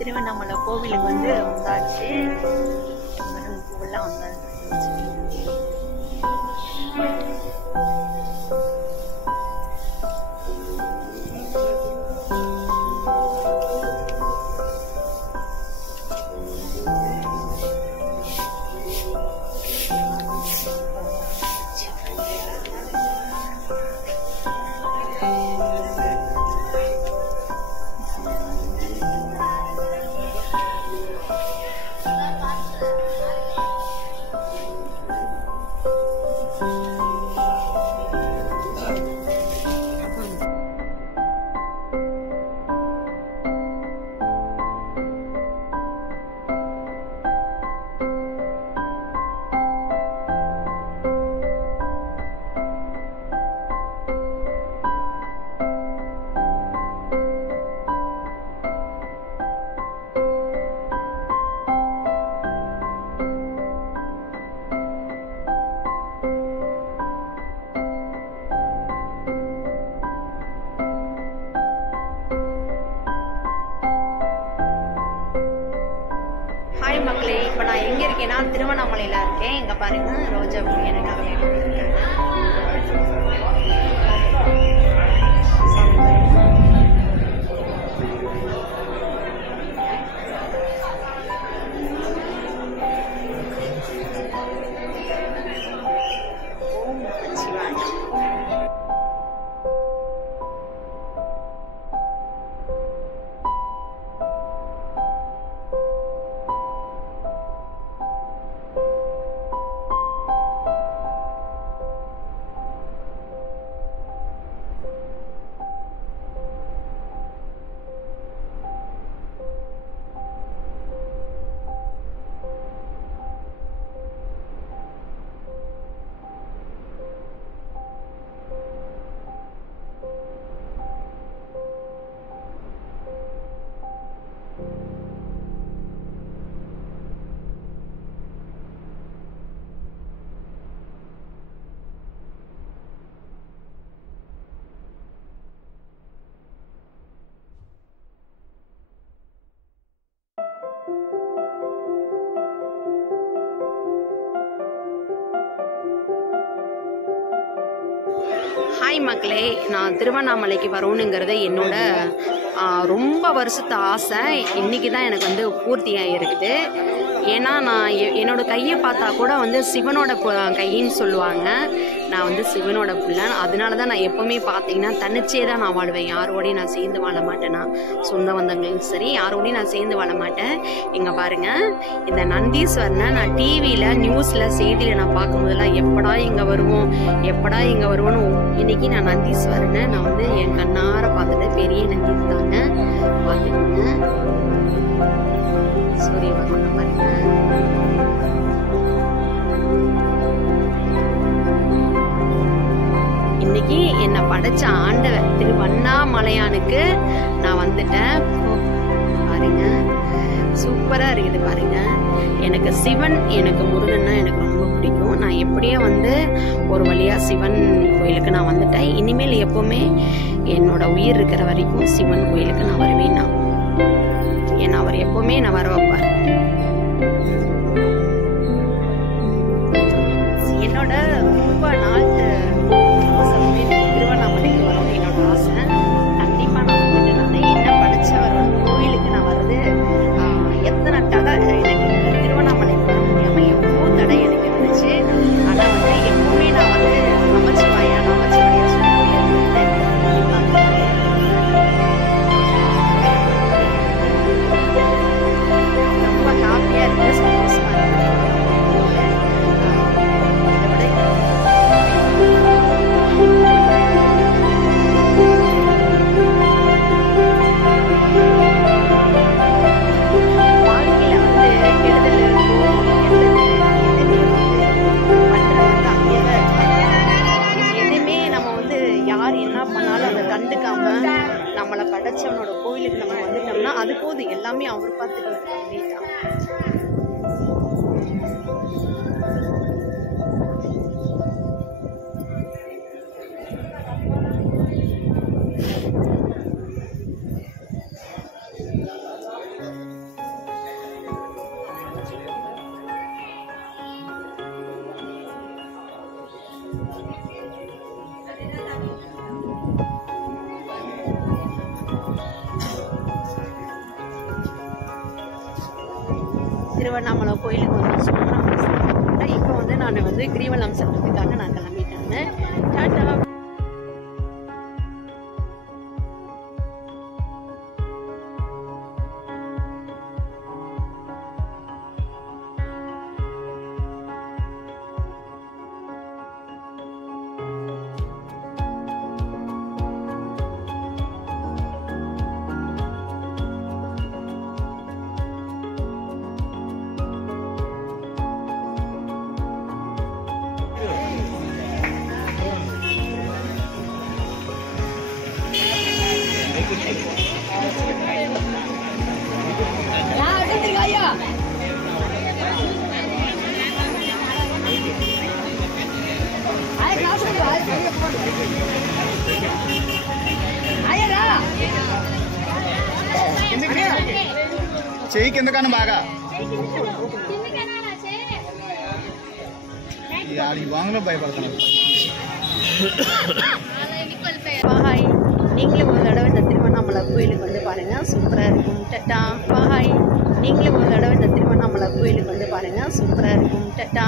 திருவண்ணாமலை கோவிலுக்கு வந்து வந்தாச்சு. பூவெல்லாம் வந்தாச்சு. மக்களே, இப்போ நான் எங்கே இருக்கேன்னா திருவண்ணாமலையில் இருக்கேன். இங்கே பாருங்க, ரோஜா பூ எனக்காக ஹாய் மக்களே, நான் திருவண்ணாமலைக்கு வரணுங்கிறது என்னோட ரொம்ப வருஷத்து ஆசை. இன்றைக்கி தான் எனக்கு வந்து பூர்த்தியாக இருக்குது. ஏன்னா நான் என்னோட கையை பார்த்தா கூட வந்து சிவனோட கையின்னு சொல்லுவாங்க. நான் வந்து சிவனோட பிள்ளை. அதனால தான் நான் எப்போவுமே பார்த்தீங்கன்னா தனிச்சே தான் நான் வாழுவேன். யாரோடையும் நான் சேர்ந்து வாழ மாட்டேன்னா, சொந்த வந்தவங்களும் சரி, யாரோடையும் நான் சேர்ந்து வாழ மாட்டேன். இங்கே பாருங்கள், இந்த நந்தீஸ்வரனை நான் டிவியில் நியூஸில் செய்தியில் நான் பார்க்கும்போதெல்லாம் எப்படா இங்கே வருவோம் எப்படா இங்கே வருவோன்னு இன்னைக்கு நான் நந்தீஸ்வரனை நான் வந்து என் கண்ணார பார்த்துட்டு, பெரிய நந்தி தாங்க பார்த்துக்கோங்க. சூரிய பகவான் பாருங்க. இன்னைக்கு என்னை படைச்ச ஆண்டவன் திருவண்ணாமலையானுக்கு நான் வந்துட்டேன். பாருங்க, சூப்பரா இருக்குது பாருங்க. எனக்கு சிவன், எனக்கு முருகன்னா எனக்கு ரொம்ப பிடிக்கும். நான் எப்படியே வந்து ஒரு வழியா சிவன் கோயிலுக்கு நான் வந்துட்டேன். இனிமேல் எப்பவுமே என்னோட உயிர் இருக்கிற வரைக்கும் சிவன் கோயிலுக்கு நான் வருவேன். நான் ஏன்னா அவர் எப்பவுமே நான் வர வைப்பார். என்னோட ரொம்ப நாள் திருவண்ணாமலைக்கு வரணும் என்னோட ஆசை. கண்டிப்பா நான் வந்துட்டு நான் என்ன படிச்சவரோட கோயிலுக்கு நான் வருது. எத்தனை தடை எனக்கு திருவண்ணாமலைக்கு வர முடியாம எவ்வளோ தடை எனக்கு இருந்துச்சு. ஆனா வந்து எப்பவுமே நான் வந்து நமச்சிவாயா ரொம்ப ஹாப்பியா இருக்கு, சந்தோஷமா இருக்கு. நம்மளை படைச்சவனோட கோயிலுக்கு நம்ம வந்துட்டோம்னா அது போதும், எல்லாமே அவர் பார்த்துக்கலாம். திருவண்ணாமலை கோயிலுக்கு வந்து சூப்பராக இப்போ வந்து நான் வந்து கிரிவலம் செல்றதுக்காக நான் கிளம்பிட்டேன். டாடா. చెయ్యి కింద కన్నా బాగా ఈ వాంగ్లో భయపడుతున్నాను. பாய். நீங்களும் ஒரு தடவை இந்த திருவண்ணாமலை கோயிலுக்கு வந்து பாருங்கள், சூப்பராக இருக்கும். டட்டா. பாய். நீங்களும் ஒரு தடவை இந்த திருவண்ணாமலை கோயிலுக்கு வந்து பாருங்கள், சூப்பராக இருக்கும். டட்டா.